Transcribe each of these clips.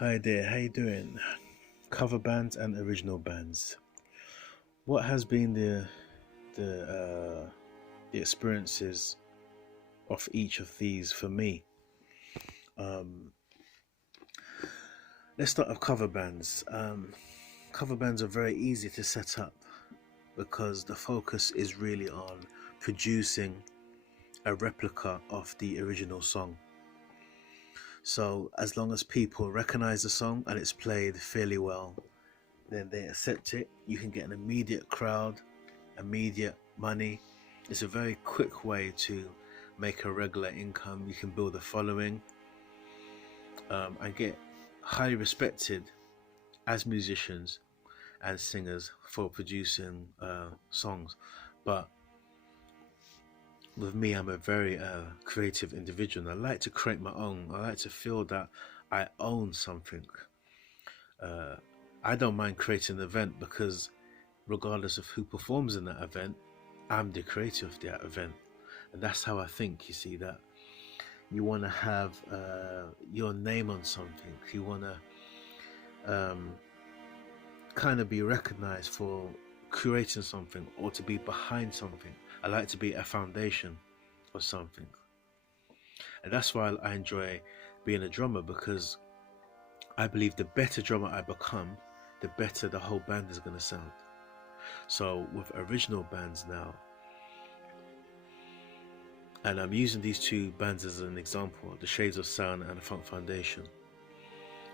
Hi there, how you doing? Cover bands and original bands. What has been the the experiences of each of these for me? Um, let's start with cover bands. Cover bands are very easy to set up because the focus is really on producing a replica of the original song. So as long as people recognize the song and it's played fairly well, then they accept it. You can get an immediate crowd, immediate money. It's a very quick way to make a regular income. You can build a following and get highly respected as musicians and singers for producing songs. But with me, I'm a very creative individual. And I like to create my own. I like to feel that I own something. Uh, I don't mind creating an event because regardless of who performs in that event, I'm the creator of that event. And that's how I think, you see, that you want to have your name on something. You want to kind of be recognized for creating something or to be behind something. I like to be a foundation of something. And that's why I enjoy being a drummer, because I believe the better drummer I become, the better the whole band is going to sound. So with original bands now, and I'm using these two bands as an example, the Shades of Sound and the Funk Foundation,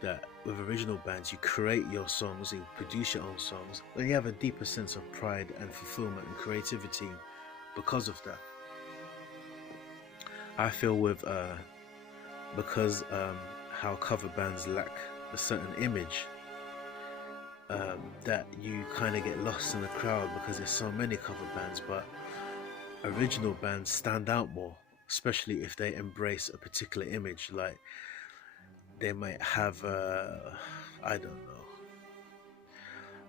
that with original bands you create your songs, you produce your own songs, and you have a deeper sense of pride and fulfillment and creativity because of that. I feel with because how cover bands lack a certain image, that you kind of get lost in the crowd because there's so many cover bands, but original bands stand out more, especially if they embrace a particular image. Like they might have I don't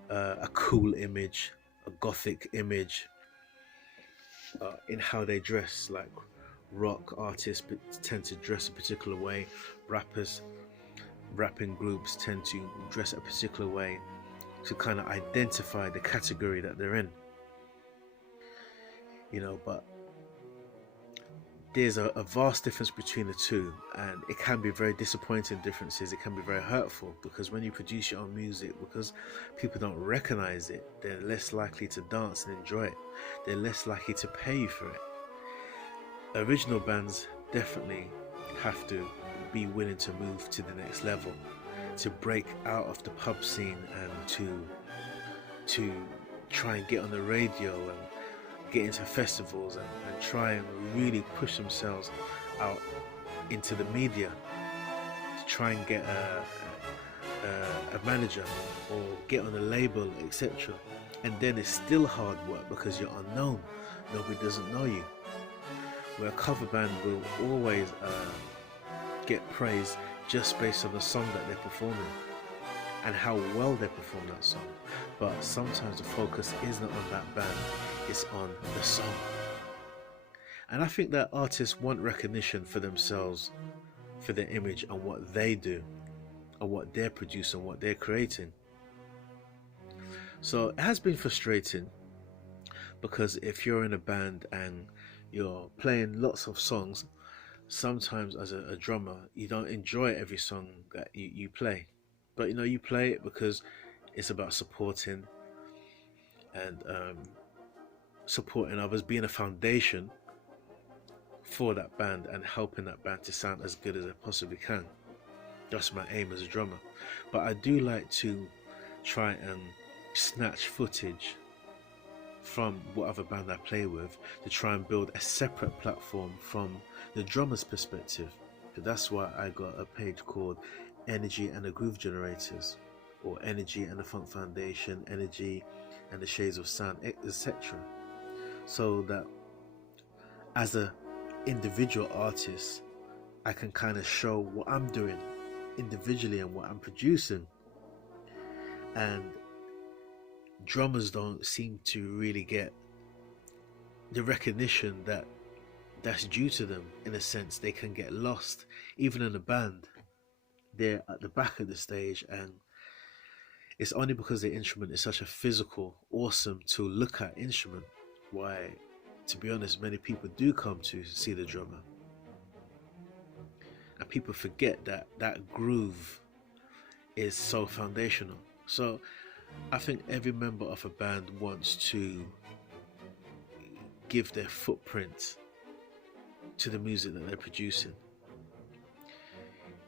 know, a cool image, a gothic image in how they dress. Like rock artists tend to dress a particular way, rappers, rapping groups tend to dress a particular way to kind of identify the category that they're in, but there's a vast difference between the two, and it can be very disappointing differences. It can be very hurtful because when you produce your own music, because people don't recognize it, they're less likely to dance and enjoy it. They're less likely to pay you for it. Original bands definitely have to be willing to move to the next level, to break out of the pub scene and to try and get on the radio and get into festivals and try and really push themselves out into the media, to try and get a manager or get on a label, etc. And then it's still hard work because you're unknown. Nobody doesn't know you. Where a cover band will always get praise just based on the song that they're performing and how well they perform that song. But sometimes the focus isn't on that band, it's on the song. And I think that artists want recognition for themselves, for their image and what they do, and what they're producing, what they're creating. So it has been frustrating because if you're in a band and you're playing lots of songs, sometimes as a drummer, you don't enjoy every song that you play. But you play it because it's about supporting and supporting others, being a foundation for that band and helping that band to sound as good as it possibly can. That's my aim as a drummer. But I do like to try and snatch footage from whatever band I play with to try and build a separate platform from the drummer's perspective. So that's why I got a page called Energy and the Groove Generators, or Energy and the Funk Foundation, Energy and the Shades of Sound, etc. So that as a individual artist, I can kind of show what I'm doing individually and what I'm producing. And drummers don't seem to really get the recognition that's due to them. In a sense, they can get lost even in a band. there at the back of the stage, and it's only because the instrument is such a physical, awesome to look at instrument why, to be honest, many people do come to see the drummer. And people forget that that groove is so foundational. So I think every member of a band wants to give their footprint to the music that they're producing.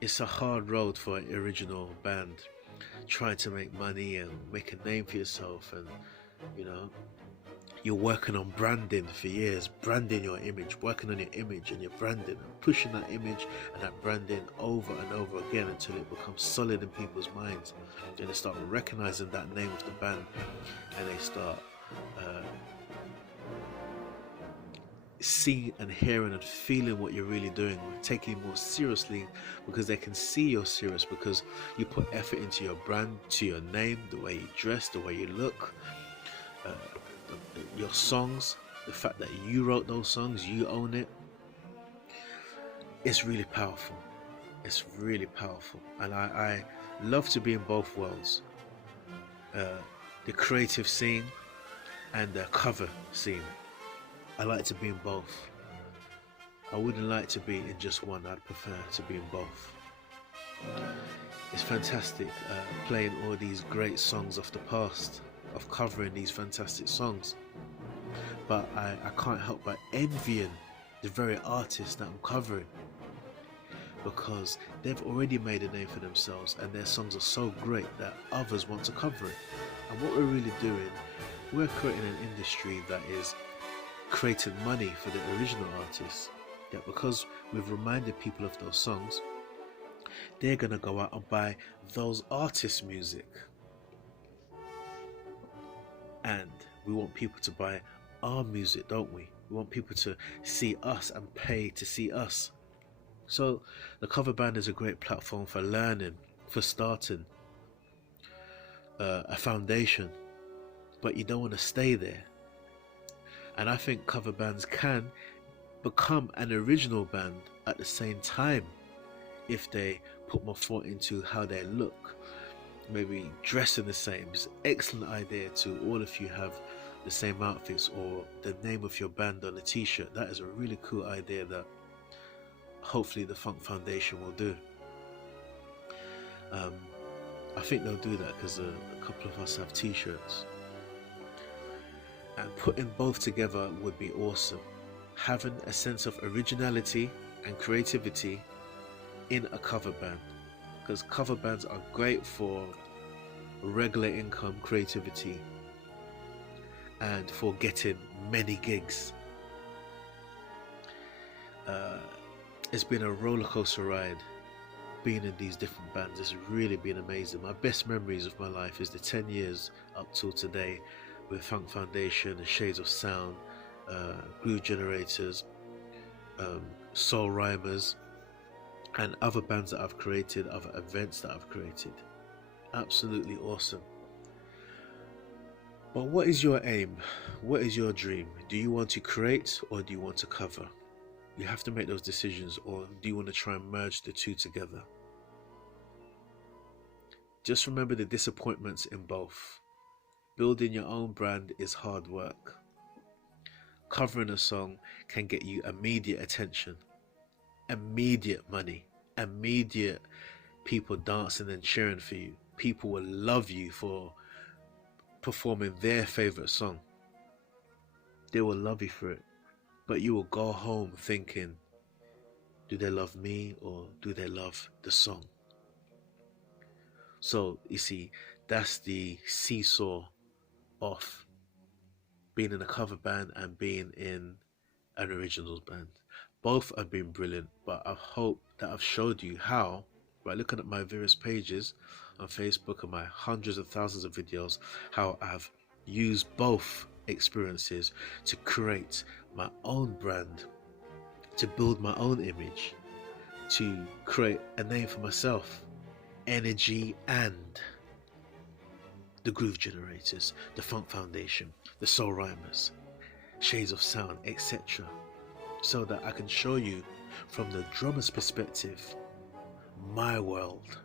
It's a hard road for an original band trying to make money and make a name for yourself, and you know, you're working on branding for years, branding your image, working on your image and your branding, and pushing that image and that branding over and over again until it becomes solid in people's minds. Then they start recognizing that name of the band, and they start seeing and hearing and feeling what you're really doing, taking it more seriously, because they can see you're serious, because you put effort into your brand, to your name, the way you dress, the way you look, your songs, the fact that you wrote those songs, you own it. It's really powerful. It's really powerful, and I love to be in both worlds, the creative scene and the cover scene. I like to be in both. I wouldn't like to be in just one. I'd prefer to be in both. It's fantastic playing all these great songs of the past, of covering these fantastic songs, but I can't help but envying the very artists that I'm covering, because they've already made a name for themselves and their songs are so great that others want to cover it. And what we're really doing, we're creating an industry that is creating money for the original artists, that because we've reminded people of those songs, they're gonna go out and buy those artists' music. And we want people to buy our music, don't we? We want people to see us and pay to see us. So the cover band is a great platform for learning, for starting a foundation, but you don't want to stay there. And I think cover bands can become an original band at the same time if they put more thought into how they look, maybe dressing the same. It's an excellent idea to all of you have the same outfits or the name of your band on a t-shirt. That is a really cool idea that hopefully the Funk Foundation will do. I think they'll do that because a couple of us have t-shirts. And putting both together would be awesome. Having a sense of originality and creativity in a cover band, because cover bands are great for regular income creativity and for getting many gigs. It's been a roller coaster ride being in these different bands. It's really been amazing. My best memories of my life is the 10 years up till today with Funk Foundation, the Shades of Sound, Groove Generators, Soul Rhymers, and other bands that I've created, other events that I've created. Absolutely awesome. But what is your aim? What is your dream? Do you want to create or do you want to cover? You have to make those decisions, or do you want to try and merge the two together? Just remember the disappointments in both. Building your own brand is hard work. Covering a song can get you immediate attention, immediate money, immediate people dancing and cheering for you. People will love you for performing their favorite song. They will love you for it. But you will go home thinking, do they love me or do they love the song? So you see, that's the seesaw of being in a cover band and being in an originals band. Both have been brilliant, but I hope that I've showed you how, by looking at my various pages on Facebook and my hundreds of thousands of videos, how I've used both experiences to create my own brand, to build my own image, to create a name for myself. EnerGy and the Groove Generators, the Funk Foundation, the Soul Rhymers, Shades of Sound, etc. So that I can show you from the drummer's perspective my world,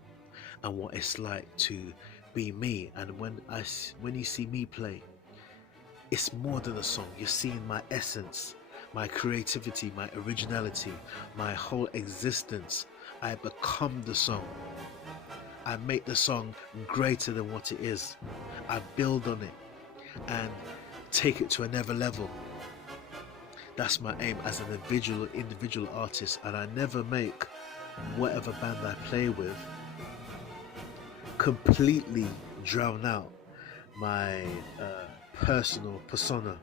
and what it's like to be me. And when you see me play, it's more than a song. You're seeing my essence, my creativity, my originality, my whole existence. I become the song. I make the song greater than what it is. I build on it and take it to another level. That's my aim as an individual artist, and I never make whatever band I play with completely drown out my personal persona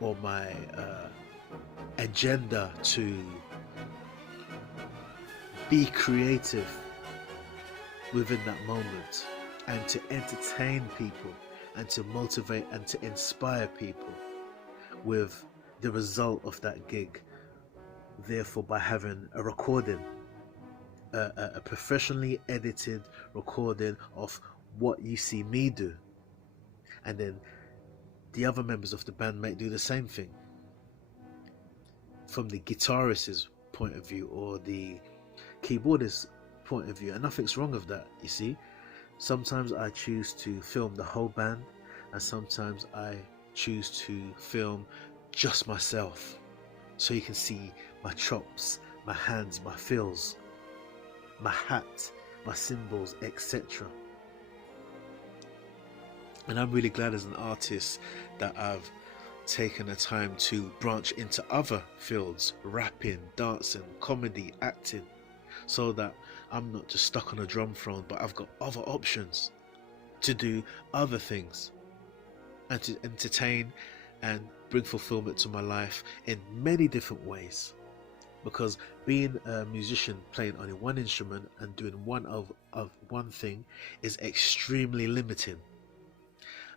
or my agenda to be creative within that moment and to entertain people and to motivate and to inspire people with the result of that gig. Therefore, by having a recording, a professionally edited recording of what you see me do, and then the other members of the band might do the same thing from the guitarist's point of view or the keyboardist's point of view, and nothing's wrong with that. You see, sometimes I choose to film the whole band, and sometimes I choose to film just myself, so you can see my chops, my hands, my feels, my hat, my symbols, etc. And I'm really glad as an artist that I've taken the time to branch into other fields, rapping, dancing, comedy, acting, so that I'm not just stuck on a drum throne, but I've got other options to do other things and to entertain and bring fulfillment to my life in many different ways. Because being a musician playing only one instrument and doing one thing is extremely limiting.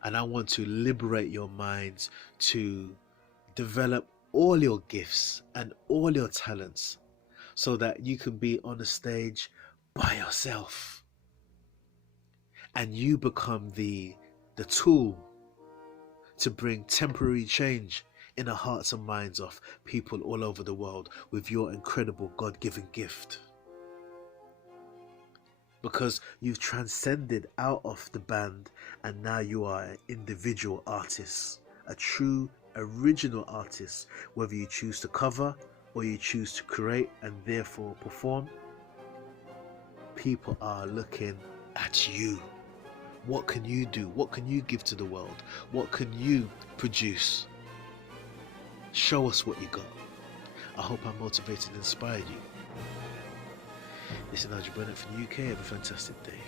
And I want to liberate your minds to develop all your gifts and all your talents so that you can be on the stage by yourself and you become the tool to bring temporary change in the hearts and minds of people all over the world with your incredible God-given gift. Because you've transcended out of the band and now you are an individual artist, a true original artist, whether you choose to cover or you choose to create and therefore perform. People are looking at you. What can you do? What can you give to the world? What can you produce? Show us what you got. I hope I motivated and inspired you. This is Nigel Bennett from the UK. Have a fantastic day.